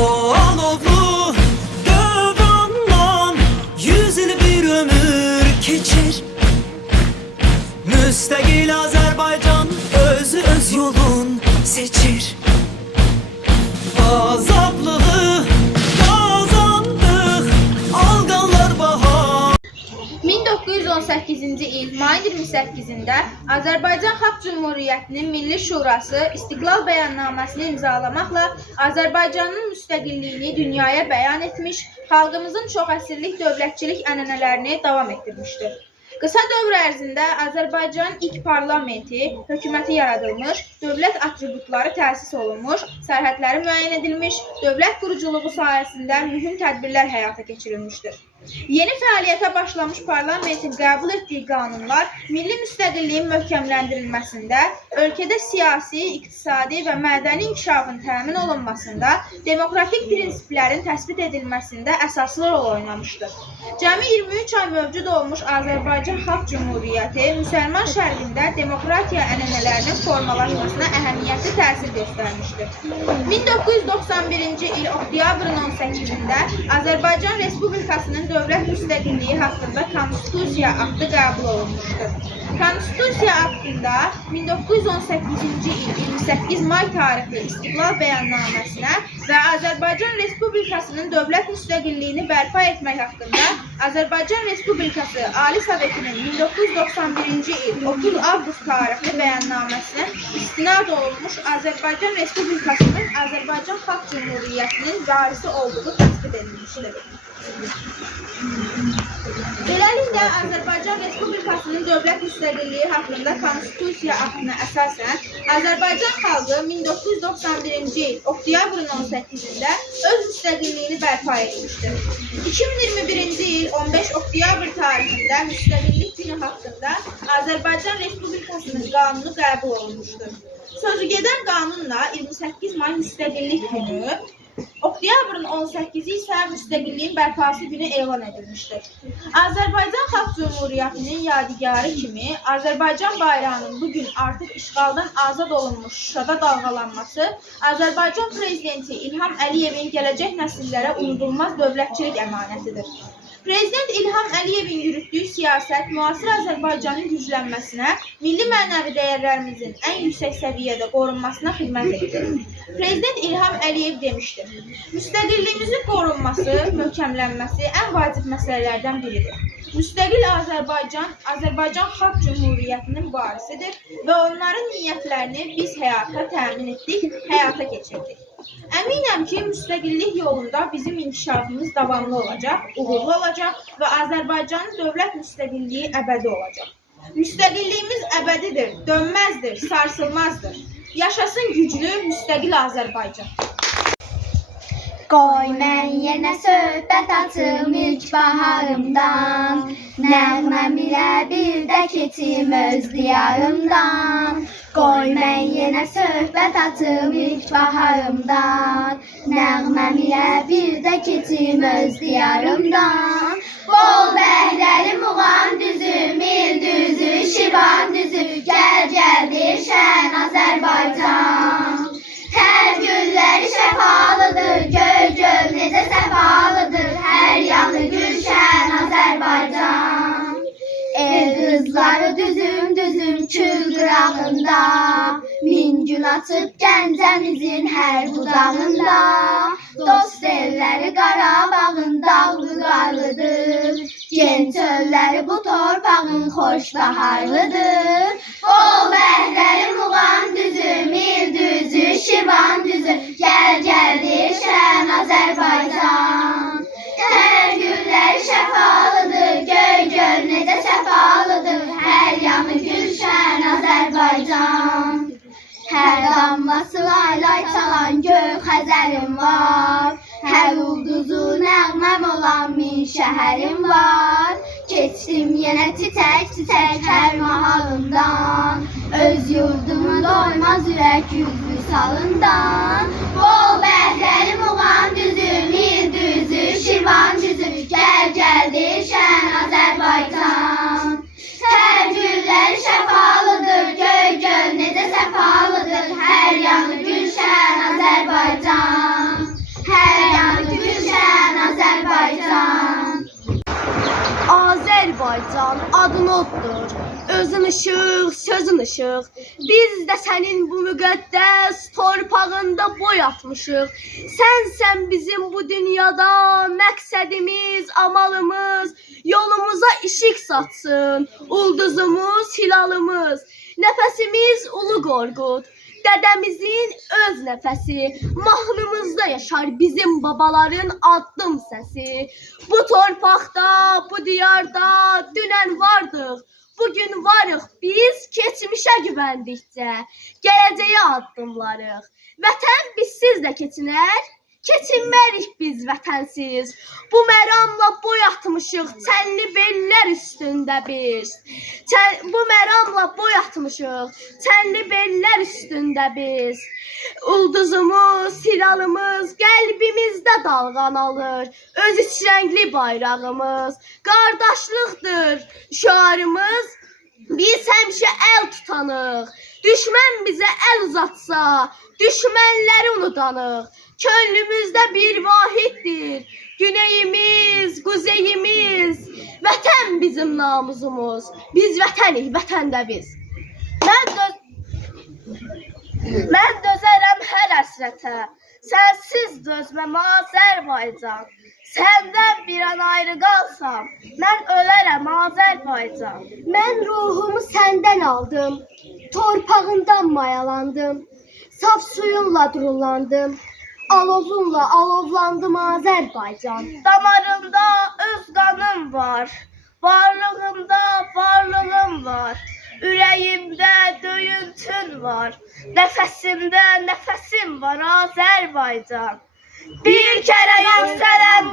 O alovlu dövrandan 100 il bir ömür keçir. Müstakil Azerbaycan öz yolun seçir. Azaplığı kazandık, alqanlar bahar. 1918-ci il mayın 28-də Azərbaycan Xalq Cümhuriyyətinin Milli Şurası İstiqlal Bəyannaməsini imzalamaqla Azərbaycanın müstəqilliyini dünyaya bəyan etmiş, xalqımızın çoxəsrlik dövlətçilik ənənələrini davam etdirmişdir. Qısa dövr ərzində Azərbaycanın ilk parlamenti, hökuməti yaradılmış, dövlət atributları təsis olunmuş, sərhədləri müəyyən edilmiş, dövlət quruculuğu sayəsində mühüm tədbirlər həyata keçirilmişdir. Yeni fəaliyyətə başlamış parlamentin qəbul etdiyi qanunlar milli müstəqilliyin möhkəmləndirilməsində, ölkədə siyasi, iqtisadi və mədəni inkişafın təmin olunmasında, demokratik prinsiplərin təsbit edilməsində əsaslı rol oynamışdır. Cəmi 23 ay mövcud olmuş Azərbaycan Xalq Cümhuriyyəti müsəlman şərqində demokratiya ənənələrinin formalaşmasına əhəmiyyətli təsir göstərmişdir. 1991-ci il oktyabrın 18-də Azərbaycan Respublikasının dövlət müstəqilliyi haqqında Konstitusiya aktı qəbul olunmuşdur. Konstitusiya aktında 1918-ci il 28 may tarixli İstiqlal Bəyannaməsinə və Azərbaycan Respublikasının dövlət müstəqilliyini bərpa etmək haqqında Azərbaycan Respublikası Ali Sovetinin 1991-ci il 30 avqust tarixli bəyannaməsinə istinad olunmuş Azərbaycan Respublikasının Azərbaycan Xalq Cümhuriyyətinin varisi olduğu təsbit edilmişdir. Beləliklə, Azərbaycan Respublikasının dövlət müstəqilliyi haqqında Konstitusiya aktına əsasən Azərbaycan xalqı 1991-ci il oktyabrın 18-də öz müstəqilliyini bərpa etmişdir. 2021-ci il 15 oktyabr tarixində Müstəqillik günü haqqında Azərbaycan Respublikasının qanunu qəbul olunmuşdur. Sözügedən qanunla 28 may Müstəqillik günü, oktyabrın 18-i isə müstəqilliyin bərpası günü elan edilmişdir. Azərbaycan Xalq Cümhuriyyətinin yadigarı kimi Azərbaycan bayrağının bugün artıq işğaldan azad olunmuş Şuşada dalğalanması Azərbaycan Prezidenti İlham Əliyevin gələcək nəsillərə unudulmaz dövlətçilik əmanətidir. Prezident İlham Əliyevin yürütdüyü siyasət müasir Azərbaycanın güclənməsinə, milli mənəvi dəyərlərimizin ən yüksək səviyyədə qorunmasına xidmət edir. Prezident İlham Əliyev demişdir: müstəqilliyimizin qorunması, möhkəmlənməsi ən vacib məsələlərdən biridir. Müstəqil Azərbaycan, Azərbaycan Xalq Cümhuriyyətinin varisidir və onların niyyətlərini biz həyata təmin etdik, həyata keçirdik. Əminəm ki, müstəqillik yolunda bizim inkişafımız davamlı olacaq, uğurlu olacaq və Azərbaycanın dövlət müstəqilliyi əbədi olacaq. Müstəqilliyimiz əbədidir, dönməzdir, sarsılmazdır. Yaşasın güclü, müstəqil Azərbaycan. Qoy mən yenə söhbət açım ilk baharımdan, nəğməm ilə bir də keçim öz diyarımdan. Qoy mən yenə söhbət açım ilk baharımdan, nəğməm ilə bir də keçim öz diyarımdan. Bol bəhrəli muğam düzü, mil düzü, şivan düzü, gəldir şən Azərbaycan. Hər gülləri şəfalıdır, göy necə səfalıdır, hər yanı gülşən Azərbaycan. El qızları düzüm kül qırağında, min gül açıb Gəncəmizin hər budağında. Dost elləri Qarabağın dağlı qarlıdır, gen çölləri bu torpağın xoş baharlıdır. Bol bəhrəli muğam düzü, mil düzü, şivan düzü, gəldir şən Azərbaycan. Hər gülləri şəfalıdır, göy necə səfalıdır, hər yanı gülşən Azərbaycan. Hər damlası laylay çalan göy xəzərim var, hər ulduzu nəğməm olan min şəhərim var. Keçdim yenə çiçək hər mahalından, öz yurdumu doymaz ürək yüzlü salından. Bol bəhrəli muğam düzü, mil düzü, şivan düzü, gəldir şən Azərbaycan. Hər gülləri şəfalıdır, göy necə səfalıdır, hər yanı gülşən Azərbaycan. Hər Azərbaycan adın oddur. Özün ışıq, sözün ışıq. Biz də sənin bu müqəddəs torpağında boy atmışıq. Sənsən bizim bu dünyada məqsədimiz, amalımız. Yolumuza işıq saçsın, ulduzumuz, hilalımız. Nəfəsimiz ulu Qorqud. Dədəmizin öz nəfəsi, mahnımızda yaşar bizim babaların addım səsi. Bu torpaqda, bu diyarda dünən vardıq, bugün varıq biz keçmişə güvəndikcə, gələcəyə addımlarıq. Vətən bizsiz də keçinər, keçinmərik biz vətənsiz. Bu məramla boy atmışıq çənli bellər üstündə biz. Bu məramla boy atmışıq çənli bellər üstündə biz. Ulduzumuz, hilalımız qəlbimizdə dalğan alır. Öz içrəngli bayrağımız, qardaşlıqdır şüarımız. Biz həmişə əl tutanıq. Düşmən bizə əl uzatsa, düşmənləri unudanıq. Könlümüzdə bir vahiddir. Güneyimiz, quzeyimiz. Vətən bizim namuzumuz. Biz vətənik, vətən də biz. Mən dözərəm hər əsrətə. Sənsiz dözməm Azərbaycan. Səndən bir an ayrı qalsam, mən ölərəm Azərbaycan. Mən ruhumu səndən aldım, torpağından mayalandım. Saf suyunla durullandım, alovunla alovlandım Azərbaycan. Damarımda öz qanım var, varlığımda varlığım var. Ürəyimdə döyüntün var, nəfəsimdə nəfəsim var Azərbaycan. Bir kərə yüksələn